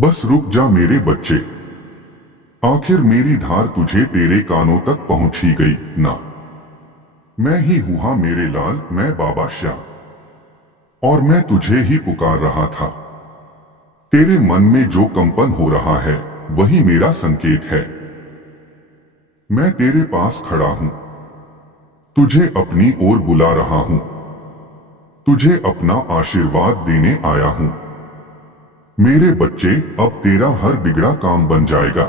बस रुक जा मेरे बच्चे, आखिर मेरी धार तुझे तेरे कानों तक पहुंच ही गई ना। मैं ही हूं मेरे लाल, मैं बाबा श्याम, और मैं तुझे ही पुकार रहा था। तेरे मन में जो कंपन हो रहा है वही मेरा संकेत है। मैं तेरे पास खड़ा हूं, तुझे अपनी ओर बुला रहा हूं, तुझे अपना आशीर्वाद देने आया हूं। मेरे बच्चे, अब तेरा हर बिगड़ा काम बन जाएगा।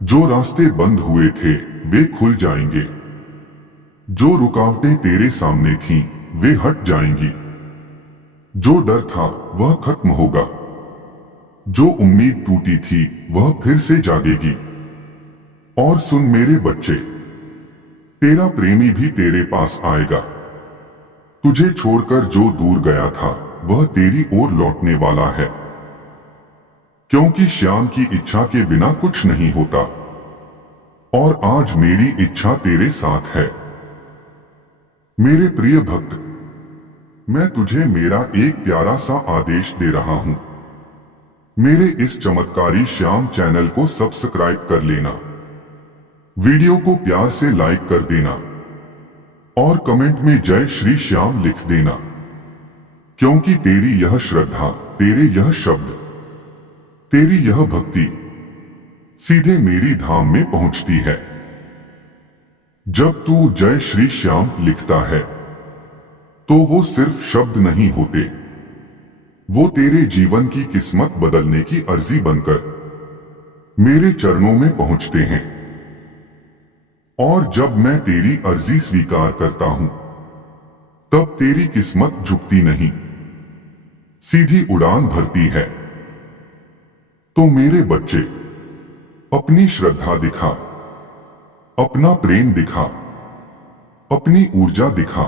जो रास्ते बंद हुए थे वे खुल जाएंगे, जो रुकावटें तेरे सामने थीं वे हट जाएंगी, जो डर था वह खत्म होगा, जो उम्मीद टूटी थी वह फिर से जागेगी। और सुन मेरे बच्चे, तेरा प्रेमी भी तेरे पास आएगा। तुझे छोड़कर जो दूर गया था वह तेरी ओर लौटने वाला है, क्योंकि श्याम की इच्छा के बिना कुछ नहीं होता। और आज मेरी इच्छा तेरे साथ है। मेरे प्रिय भक्त, मैं तुझे मेरा एक प्यारा सा आदेश दे रहा हूं। मेरे इस चमत्कारी श्याम चैनल को सब्सक्राइब कर लेना, वीडियो को प्यार से लाइक कर देना और कमेंट में जय श्री श्याम लिख देना, क्योंकि तेरी यह श्रद्धा, तेरे यह शब्द, तेरी यह भक्ति सीधे मेरी धाम में पहुंचती है। जब तू जय श्री श्याम लिखता है तो वो सिर्फ शब्द नहीं होते, वो तेरे जीवन की किस्मत बदलने की अर्जी बनकर मेरे चरणों में पहुंचते हैं। और जब मैं तेरी अर्जी स्वीकार करता हूं तब तेरी किस्मत झुकती नहीं, सीधी उड़ान भरती है। तो मेरे बच्चे, अपनी श्रद्धा दिखा, अपना प्रेम दिखा, अपनी ऊर्जा दिखा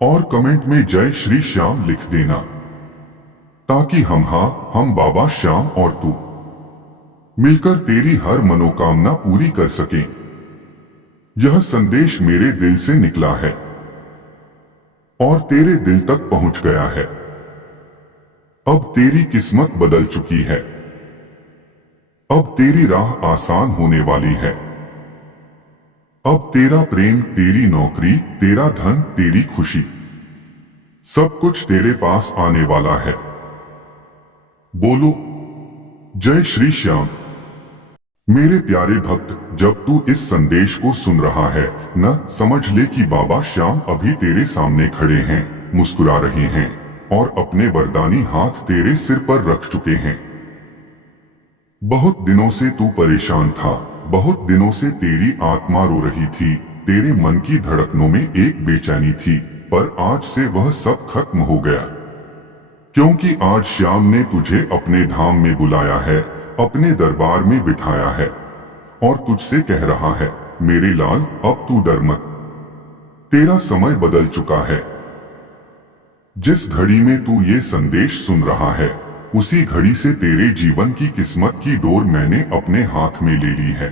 और कमेंट में जय श्री श्याम लिख देना, ताकि हम बाबा श्याम और तू मिलकर तेरी हर मनोकामना पूरी कर सकें। यह संदेश मेरे दिल से निकला है और तेरे दिल तक पहुंच गया है। अब तेरी किस्मत बदल चुकी है, अब तेरी राह आसान होने वाली है। अब तेरा प्रेम, तेरी नौकरी, तेरा धन, तेरी खुशी, सब कुछ तेरे पास आने वाला है। बोलो जय श्री श्याम। मेरे प्यारे भक्त, जब तू इस संदेश को सुन रहा है न समझ ले कि बाबा श्याम अभी तेरे सामने खड़े हैं, मुस्कुरा रहे हैं और अपने वरदानी हाथ तेरे सिर पर रख चुके हैं। बहुत दिनों से तू परेशान था, बहुत दिनों से तेरी आत्मा रो रही थी, तेरे मन की धड़कनों में एक बेचैनी थी, पर आज से वह सब खत्म हो गया, क्योंकि आज श्याम ने तुझे अपने धाम में बुलाया है, अपने दरबार में बिठाया है और तुझसे कह रहा है, मेरे लाल, अब तू डर मत, तेरा समय बदल चुका है। जिस घड़ी में तू ये संदेश सुन रहा है उसी घड़ी से तेरे जीवन की किस्मत की डोर मैंने अपने हाथ में ले ली है।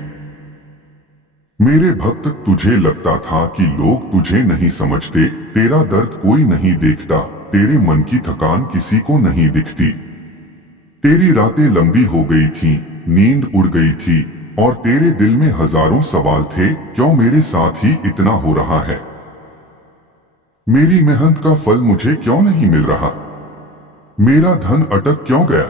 मेरे भक्त, तुझे लगता था कि लोग तुझे नहीं समझते, तेरा दर्द कोई नहीं देखता, तेरे मन की थकान किसी को नहीं दिखती, तेरी रातें लंबी हो गई थीं, नींद उड़ गई थी और तेरे दिल में हजारों सवाल थे, क्यों मेरे साथ ही इतना हो रहा है? मेरी मेहनत का फल मुझे क्यों नहीं मिल रहा? मेरा धन अटक क्यों गया?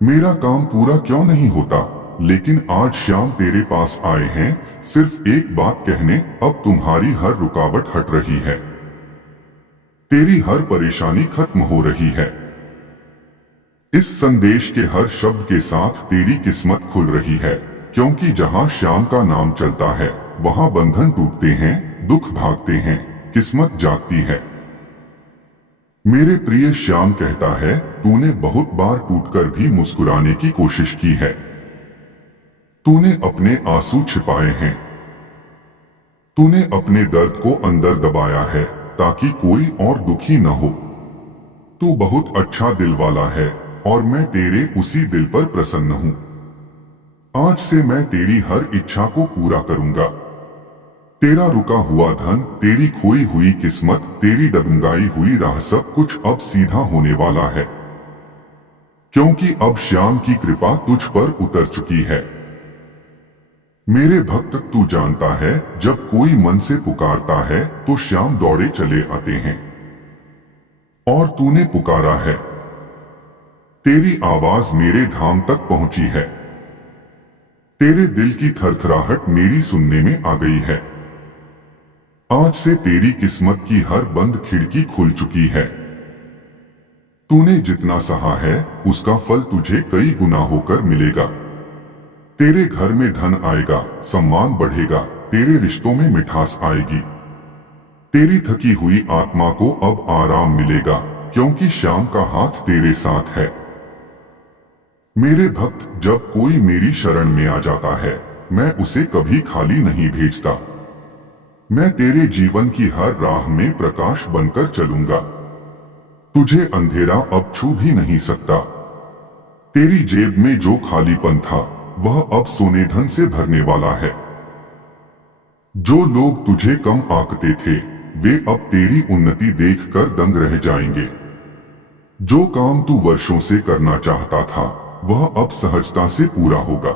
मेरा काम पूरा क्यों नहीं होता? लेकिन आज श्याम तेरे पास आए हैं सिर्फ एक बात कहने, अब तुम्हारी हर रुकावट हट रही है, तेरी हर परेशानी खत्म हो रही है। इस संदेश के हर शब्द के साथ तेरी किस्मत खुल रही है, क्योंकि जहां श्याम का नाम चलता है वहां बंधन टूटते हैं, दुख भागते हैं, किस्मत जागती है। मेरे प्रिय श्याम कहता है, तूने बहुत बार टूटकर भी मुस्कुराने की कोशिश की है, तूने अपने आंसू छिपाए हैं, तूने अपने दर्द को अंदर दबाया है ताकि कोई और दुखी न हो। तू बहुत अच्छा दिल वाला है और मैं तेरे उसी दिल पर प्रसन्न हूं। आज से मैं तेरी हर इच्छा को पूरा करूंगा। तेरा रुका हुआ धन, तेरी खोई हुई किस्मत, तेरी डगमगाई हुई राह, सब कुछ अब सीधा होने वाला है, क्योंकि अब श्याम की कृपा तुझ पर उतर चुकी है। मेरे भक्त, तू जानता है जब कोई मन से पुकारता है तो श्याम दौड़े चले आते हैं। और तूने पुकारा है, तेरी आवाज मेरे धाम तक पहुंची है। तेरे दिल की थरथराहट मेरी सुनने में आ गई है। आज से तेरी किस्मत की हर बंद खिड़की खुल चुकी है। तूने जितना सहा है उसका फल तुझे कई गुना होकर मिलेगा। तेरे घर में धन आएगा, सम्मान बढ़ेगा, तेरे रिश्तों में मिठास आएगी। तेरी थकी हुई आत्मा को अब आराम मिलेगा, क्योंकि श्याम का हाथ तेरे साथ है। मेरे भक्त, जब कोई मेरी शरण में आ जाता है मैं उसे कभी खाली नहीं भेजता। मैं तेरे जीवन की हर राह में प्रकाश बनकर चलूंगा। तुझे अंधेरा अब छू भी नहीं सकता। तेरी जेब में जो खालीपन था वह अब सोने धन से भरने वाला है। जो लोग तुझे कम आंकते थे वे अब तेरी उन्नति देखकर दंग रह जाएंगे। जो काम तू वर्षों से करना चाहता था वह अब सहजता से पूरा होगा।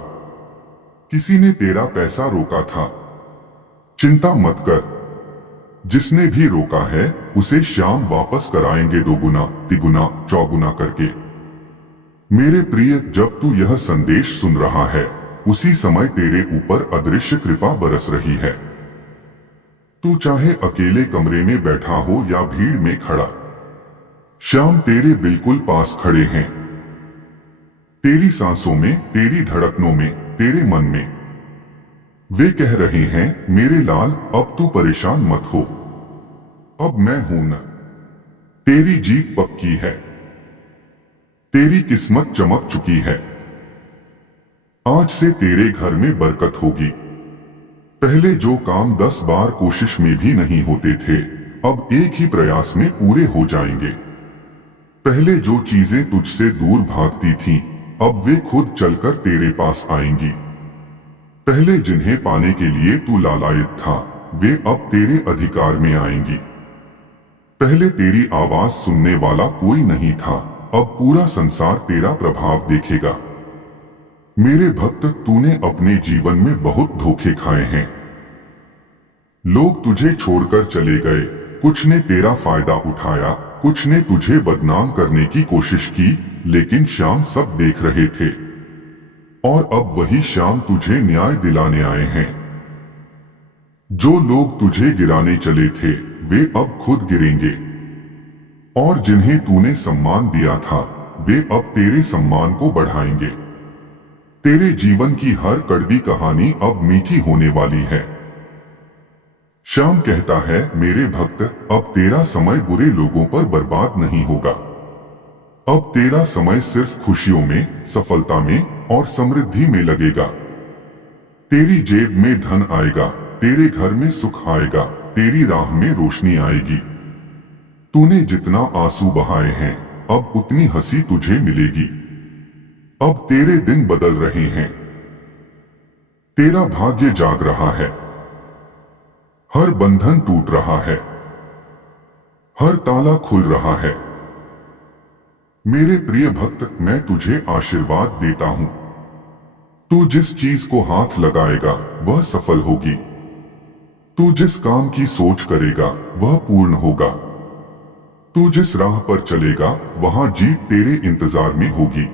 किसी ने तेरा पैसा रोका था, चिंता मत कर। जिसने भी रोका है उसे श्याम वापस कराएंगे दोगुना, तिगुना, चौगुना करके। मेरे प्रिय, जब तू यह संदेश सुन रहा है उसी समय तेरे ऊपर अदृश्य कृपा बरस रही है। तू चाहे अकेले कमरे में बैठा हो या भीड़ में खड़ा, श्याम तेरे बिल्कुल पास खड़े हैं। तेरी सांसों में, तेरी धड़कनों में, तेरे मन में। वे कह रहे हैं, मेरे लाल अब तू परेशान मत हो, अब मैं हूं न। तेरी जीत पक्की है, तेरी किस्मत चमक चुकी है। आज से तेरे घर में बरकत होगी। पहले जो काम 10 बार कोशिश में भी नहीं होते थे अब एक ही प्रयास में पूरे हो जाएंगे। पहले जो चीजें तुझसे दूर भागती थीं अब वे खुद चलकर तेरे पास आएंगी। पहले जिन्हें पाने के लिए तू लालायित था वे अब तेरे अधिकार में आएंगी। पहले तेरी आवाज सुनने वाला कोई नहीं था, अब पूरा संसार तेरा प्रभाव देखेगा। मेरे भक्त, तूने अपने जीवन में बहुत धोखे खाए हैं। लोग तुझे छोड़कर चले गए, कुछ ने तेरा फायदा उठाया, कुछ ने तुझे बदनाम करने की कोशिश की, लेकिन श्याम सब देख रहे थे। और अब वही श्याम तुझे न्याय दिलाने आए हैं। जो लोग तुझे गिराने चले थे वे अब खुद गिरेंगे, और जिन्हें तूने सम्मान दिया था वे अब तेरे सम्मान को बढ़ाएंगे। तेरे जीवन की हर कड़वी कहानी अब मीठी होने वाली है। श्याम कहता है, मेरे भक्त, अब तेरा समय बुरे लोगों पर बर्बाद नहीं होगा। अब तेरा समय सिर्फ खुशियों में, सफलता में और समृद्धि में लगेगा। तेरी जेब में धन आएगा, तेरे घर में सुख आएगा, तेरी राह में रोशनी आएगी। तूने जितना आंसू बहाए हैं अब उतनी हंसी तुझे मिलेगी। अब तेरे दिन बदल रहे हैं, तेरा भाग्य जाग रहा है। हर बंधन टूट रहा है, हर ताला खुल रहा है। मेरे प्रिय भक्त, मैं तुझे आशीर्वाद देता हूं। तू जिस चीज को हाथ लगाएगा वह सफल होगी। तू जिस काम की सोच करेगा वह पूर्ण होगा। तू जिस राह पर चलेगा वहां जीत तेरे इंतजार में होगी।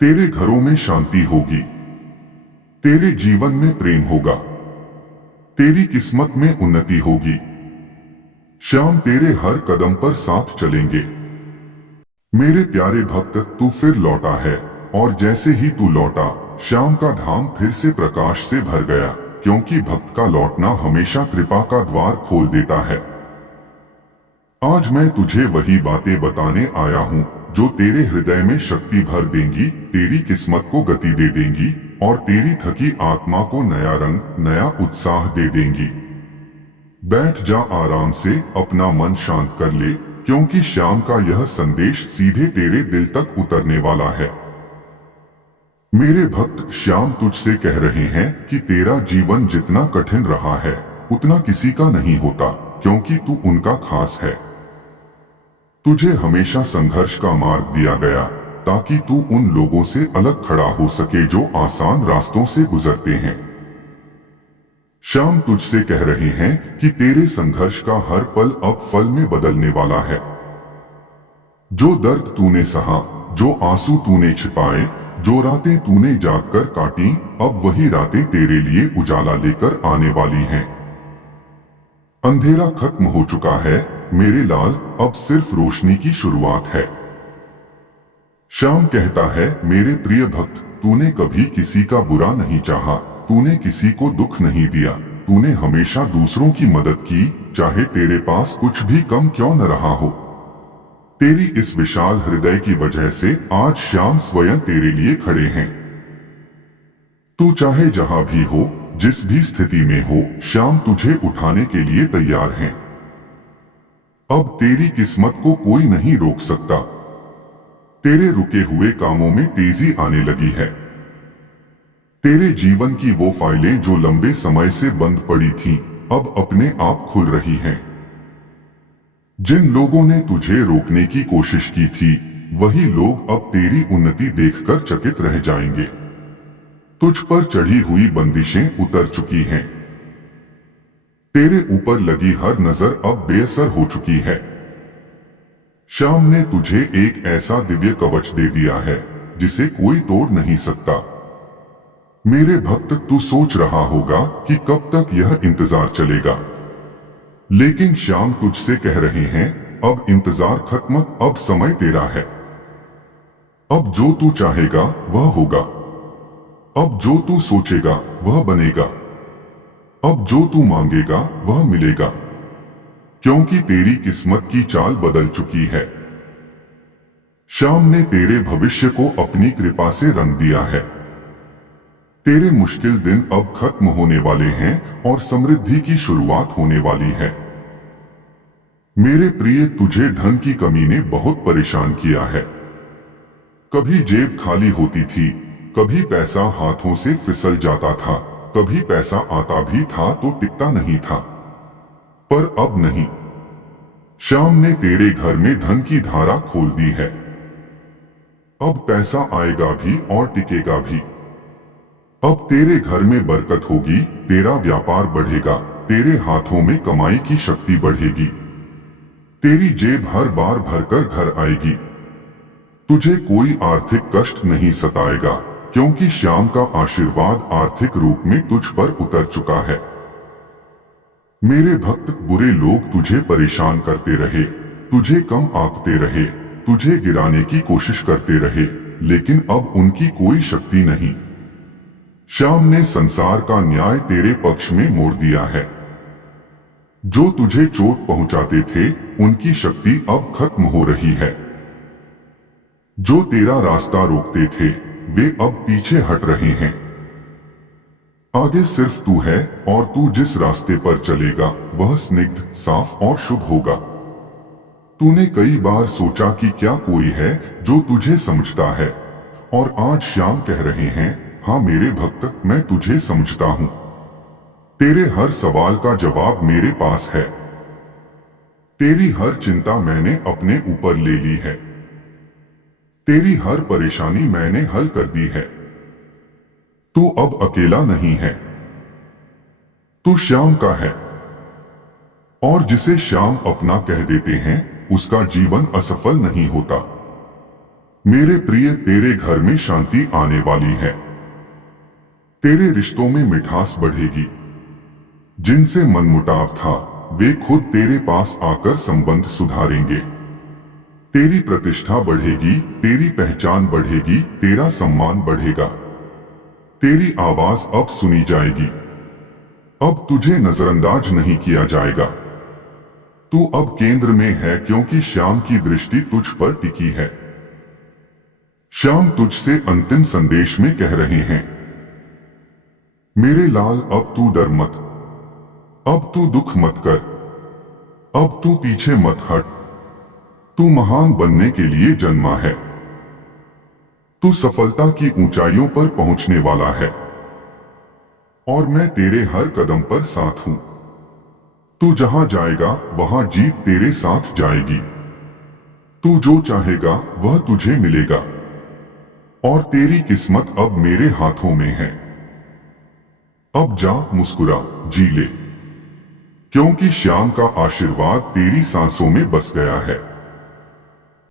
तेरे घरों में शांति होगी, तेरे जीवन में प्रेम होगा, तेरी किस्मत में उन्नति होगी। श्याम तेरे हर कदम पर साथ चलेंगे। मेरे प्यारे भक्त, तू फिर लौटा है, और जैसे ही तू लौटा श्याम का धाम फिर से प्रकाश से भर गया, क्योंकि भक्त का लौटना हमेशा कृपा का द्वार खोल देता है। आज मैं तुझे वही बातें बताने आया हूँ जो तेरे हृदय में शक्ति भर देंगी, तेरी किस्मत को गति दे देंगी और तेरी थकी आत्मा को नया रंग, नया उत्साह दे देंगी। बैठ जा आराम से, अपना मन शांत कर ले, क्योंकि श्याम का यह संदेश सीधे तेरे दिल तक उतरने वाला है। मेरे भक्त, श्याम तुझसे कह रहे हैं कि तेरा जीवन जितना कठिन रहा है उतना किसी का नहीं होता, क्योंकि तू उनका खास है। तुझे हमेशा संघर्ष का मार्ग दिया गया, ताकि तू उन लोगों से अलग खड़ा हो सके जो आसान रास्तों से गुजरते हैं। श्याम तुझसे कह रहे हैं कि तेरे संघर्ष का हर पल अब फल में बदलने वाला है। जो दर्द तूने सहा, जो आंसू तूने छिपाए, जो रातें तूने जागकर काटी, अब वही रातें तेरे लिए उजाला लेकर आने वाली हैं। अंधेरा खत्म हो चुका है मेरे लाल, अब सिर्फ रोशनी की शुरुआत है। श्याम कहता है, मेरे प्रिय भक्त, तूने कभी किसी का बुरा नहीं चाहा, तूने किसी को दुख नहीं दिया, तूने हमेशा दूसरों की मदद की, चाहे तेरे पास कुछ भी कम क्यों न रहा हो। तेरी इस विशाल हृदय की वजह से आज श्याम स्वयं तेरे लिए खड़े हैं। तू चाहे जहां भी हो, जिस भी स्थिति में हो, श्याम तुझे उठाने के लिए तैयार हैं। अब तेरी किस्मत को कोई नहीं रोक सकता। तेरे रुके हुए कामों में तेजी आने लगी है। तेरे जीवन की वो फाइलें जो लंबे समय से बंद पड़ी थीं, अब अपने आप खुल रही हैं। जिन लोगों ने तुझे रोकने की कोशिश की थी, वही लोग अब तेरी उन्नति देखकर चकित रह जाएंगे। तुझ पर चढ़ी हुई बंदिशें उतर चुकी हैं। तेरे ऊपर लगी हर नजर अब बेअसर हो चुकी है। श्याम ने तुझे एक ऐसा दिव्य कवच दे दिया है जिसे कोई तोड़ नहीं सकता। मेरे भक्त, तू सोच रहा होगा कि कब तक यह इंतजार चलेगा, लेकिन श्याम तुझसे कह रहे हैं, अब इंतजार खत्म, अब समय तेरा है। अब जो तू चाहेगा वह होगा। अब जो तू सोचेगा वह बनेगा। अब जो तू मांगेगा वह मिलेगा, क्योंकि तेरी किस्मत की चाल बदल चुकी है। श्याम ने तेरे भविष्य को अपनी कृपा से रंग दिया है। तेरे मुश्किल दिन अब खत्म होने वाले हैं और समृद्धि की शुरुआत होने वाली है। मेरे प्रिय, तुझे धन की कमी ने बहुत परेशान किया है। कभी जेब खाली होती थी, कभी पैसा हाथों से फिसल जाता था, कभी पैसा आता भी था तो टिकता नहीं था। पर अब नहीं। श्याम ने तेरे घर में धन की धारा खोल दी है। अब पैसा आएगा भी और टिकेगा भी। अब तेरे घर में बरकत होगी, तेरा व्यापार बढ़ेगा, तेरे हाथों में कमाई की शक्ति बढ़ेगी, तेरी जेब हर बार भरकर घर आएगी। तुझे कोई आर्थिक कष्ट नहीं सताएगा, क्योंकि श्याम का आशीर्वाद आर्थिक रूप में तुझ पर उतर चुका है। मेरे भक्त, बुरे लोग तुझे परेशान करते रहे, तुझे कम आंकते रहे, तुझे गिराने की कोशिश करते रहे, लेकिन अब उनकी कोई शक्ति नहीं। श्याम ने संसार का न्याय तेरे पक्ष में मोड़ दिया है। जो तुझे चोट पहुंचाते थे, उनकी शक्ति अब खत्म हो रही है। जो तेरा रास्ता रोकते थे, वे अब पीछे हट रहे हैं। आगे सिर्फ तू है और तू जिस रास्ते पर चलेगा वह स्निग्ध, साफ और शुभ होगा। तूने कई बार सोचा कि क्या कोई है जो तुझे समझता है, और आज श्याम कह रहे हैं, हाँ मेरे भक्त, मैं तुझे समझता हूं। तेरे हर सवाल का जवाब मेरे पास है। तेरी हर चिंता मैंने अपने ऊपर ले ली है। तेरी हर परेशानी मैंने हल कर दी है। तू अब अकेला नहीं है। तू श्याम का है, और जिसे श्याम अपना कह देते हैं उसका जीवन असफल नहीं होता। मेरे प्रिय, तेरे घर में शांति आने वाली है। तेरे रिश्तों में मिठास बढ़ेगी। जिनसे मनमुटाव था, वे खुद तेरे पास आकर संबंध सुधारेंगे। तेरी प्रतिष्ठा बढ़ेगी, तेरी पहचान बढ़ेगी, तेरा सम्मान बढ़ेगा। तेरी आवाज अब सुनी जाएगी। अब तुझे नजरअंदाज नहीं किया जाएगा। तू अब केंद्र में है, क्योंकि श्याम की दृष्टि तुझ पर टिकी है। श्याम तुझसे अंतिम संदेश में कह रहे हैं, मेरे लाल, अब तू डर मत, अब तू दुख मत कर, अब तू पीछे मत हट। तू महान बनने के लिए जन्मा है। तू सफलता की ऊंचाइयों पर पहुंचने वाला है, और मैं तेरे हर कदम पर साथ हूं। तू जहां जाएगा वहां जीत तेरे साथ जाएगी। तू जो चाहेगा वह तुझे मिलेगा। और तेरी किस्मत अब मेरे हाथों में है। अब जा, मुस्कुरा, जी ले, क्योंकि श्याम का आशीर्वाद तेरी सांसों में बस गया है।